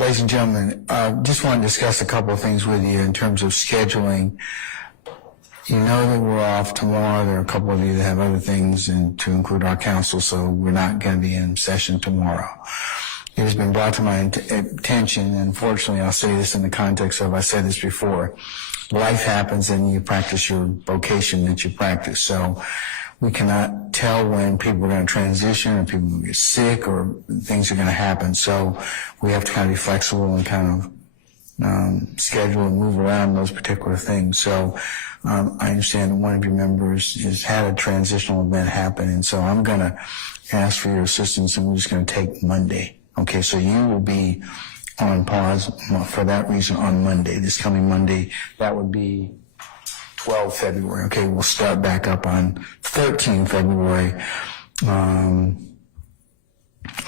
Ladies and gentlemen, just want to discuss a couple of things with you in terms of scheduling. You know that we're off tomorrow. There are a couple of you that have other things, and to include our counsel, so we're not going to be in session tomorrow. It has been brought to my attention, and unfortunately, I'll say this in the context of, I said this before, life happens and you practice your vocation that you practice. So we cannot tell when people are going to transition or people will get sick or things are going to happen. So we have to kind of be flexible and kind of schedule and move around those particular things. So I understand that one of your members has had a transitional event happen, and so I'm going to ask for your assistance, and we're just going to take Monday. Okay, so you will be on pause for that reason on Monday, this coming Monday. That would be 12 February. Okay, we'll start back up on 13 February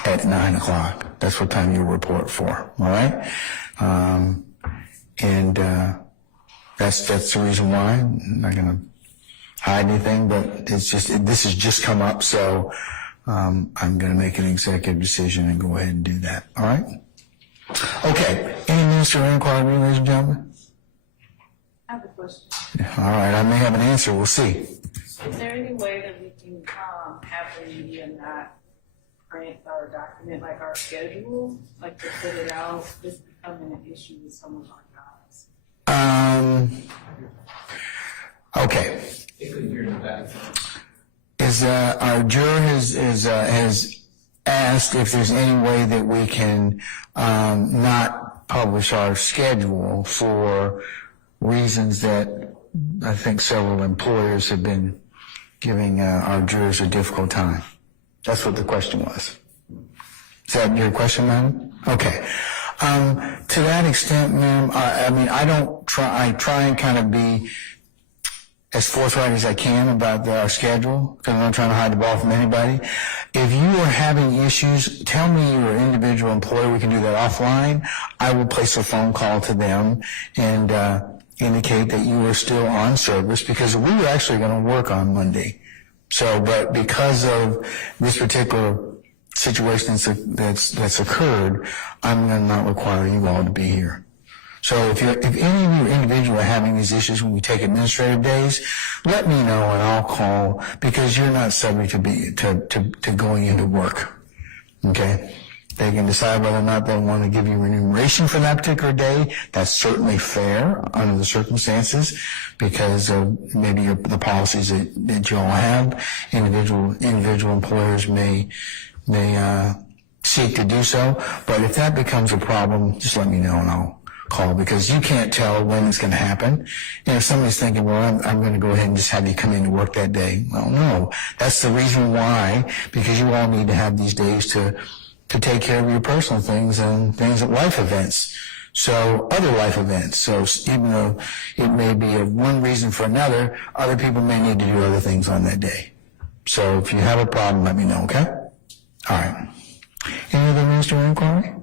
at 9 o'clock. That's what time you'll report for, all right? That's the reason why. I'm not going to hide anything, but it's just, this has just come up, so I'm going to make an executive decision and go ahead and do that, all right? Okay, any ministerial inquiry, ladies and gentlemen? I have a question. All right, I may have an answer. We'll see. Is there any way that we can have the media not print or document like our schedule, like to put it out? This becoming an issue with some of our guys. Okay. Is our juror has asked if there's any way that we can not publish our schedule for reasons that I think several employers have been giving our jurors a difficult time. That's what the question was. Is that your question, ma'am? Okay. To that extent, ma'am, I try and kind of be as forthright as I can about our schedule, because I'm not trying to hide the ball from anybody. If you are having issues, tell me your individual employer. We can do that offline. I will place a phone call to them and indicate that you are still on service, because we were actually going to work on Monday. So, but because of this particular situation that's occurred, I'm going to not require you all to be here. So if any of you individuals are having these issues when we take administrative days, let me know and I'll call, because you're not subject to going into work. Okay? They can decide whether or not they want to give you remuneration for that particular day. That's certainly fair under the circumstances, because of maybe the policies that you all have. Individual employers may seek to do so. But if that becomes a problem, just let me know and I'll call, because you can't tell when it's going to happen. And if somebody's thinking, well, I'm going to go ahead and just have you come in to work that day. Well, no. That's the reason why, because you all need to have these days to take care of your personal things and things at life events. So, other life events. So, even though it may be one reason for another, other people may need to do other things on that day. So, if you have a problem, let me know, okay? All right. Any other ministerial inquiry?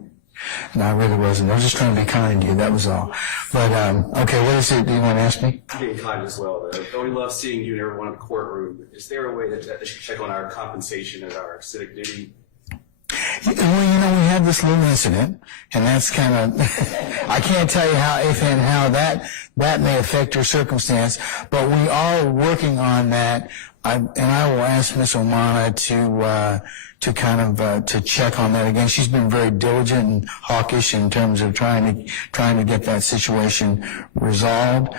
No, I really wasn't. I was just trying to be kind to you. That was all. But, okay, what is it do you want to ask me? Being kind as well, though. We love seeing you in everyone in the courtroom. Is there a way that they should check on our compensation as our civic duty? Well, we had this little incident, and that's kind of, I can't tell you how, if and how that may affect your circumstance, but we are working on that. I will ask Ms. Omana to check on that again. She's been very diligent and hawkish in terms of trying to get that situation resolved.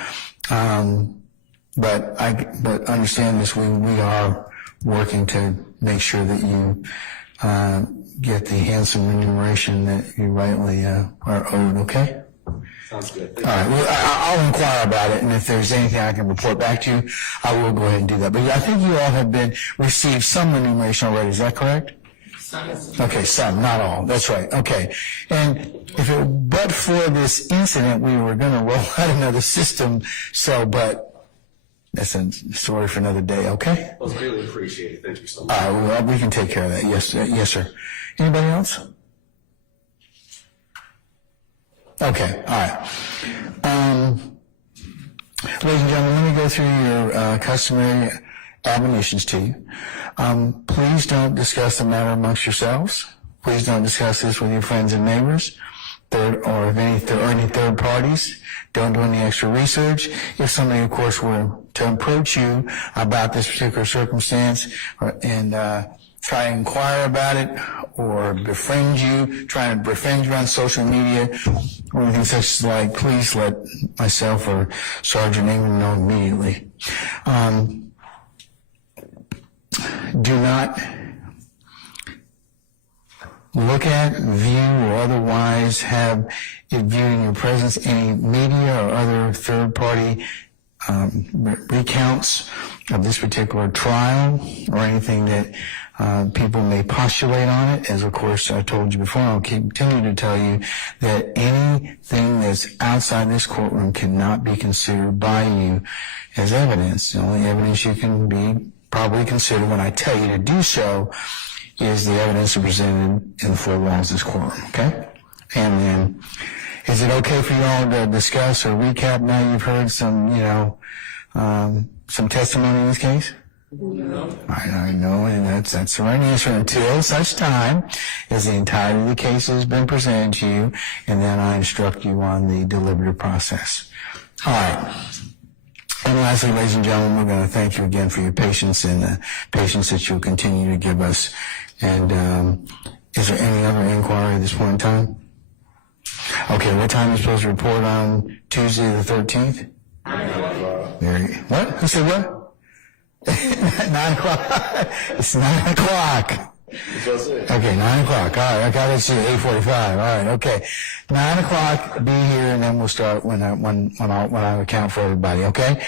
But understand this, we are working to make sure that you get the handsome remuneration that you rightly are owed, okay? Sounds good. All right, well, I'll inquire about it, and if there's anything I can report back to you, I will go ahead and do that. But I think you all have received some remuneration already, is that correct? Some. Okay, some, not all. That's right. Okay. And but for this incident, we were going to roll out another system, but that's a story for another day, okay? Well, it's really appreciated. Thank you so much. Well, we can take care of that. Yes, sir. Anybody else? Okay, all right. Ladies and gentlemen, let me go through your customary admonitions to you. Please don't discuss the matter amongst yourselves. Please don't discuss this with your friends and neighbors. any third parties. Don't do any extra research. If somebody, of course, were to approach you about this particular circumstance and try to inquire about it or befriend you, trying to befriend you on social media or anything such as like, please let myself or Sergeant Ingram know immediately. Do not look at, view, or otherwise have it viewed in your presence any media or other third-party recounts of this particular trial or anything that people may postulate on it. As, of course, I told you before, I'll continue to tell you that anything that's outside this courtroom cannot be considered by you as evidence. The only evidence you can be probably considered when I tell you to do so is the evidence presented in the four walls of this courtroom, okay? And then, is it okay for you all to discuss or recap now you've heard some, some testimony in this case? No. I know, and that's the right answer until such time as the entirety of the case has been presented to you, and then I instruct you on the deliberative process. All right. And lastly, ladies and gentlemen, we're going to thank you again for your patience and the patience that you'll continue to give us. And is there any other inquiry at this point in time? Okay, what time are you supposed to report on Tuesday the 13th? 9 o'clock. What? Who said what? 9 o'clock. It's 9 o'clock. Okay, 9 o'clock. All right, I got it to 8:45. All right, okay. 9 o'clock, be here, and then we'll start when I account for everybody, okay?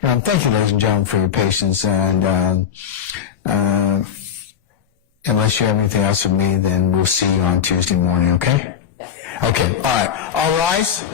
Thank you, ladies and gentlemen, for your patience, and unless you have anything else with me, then we'll see you on Tuesday morning, okay? Okay, all right. All rise.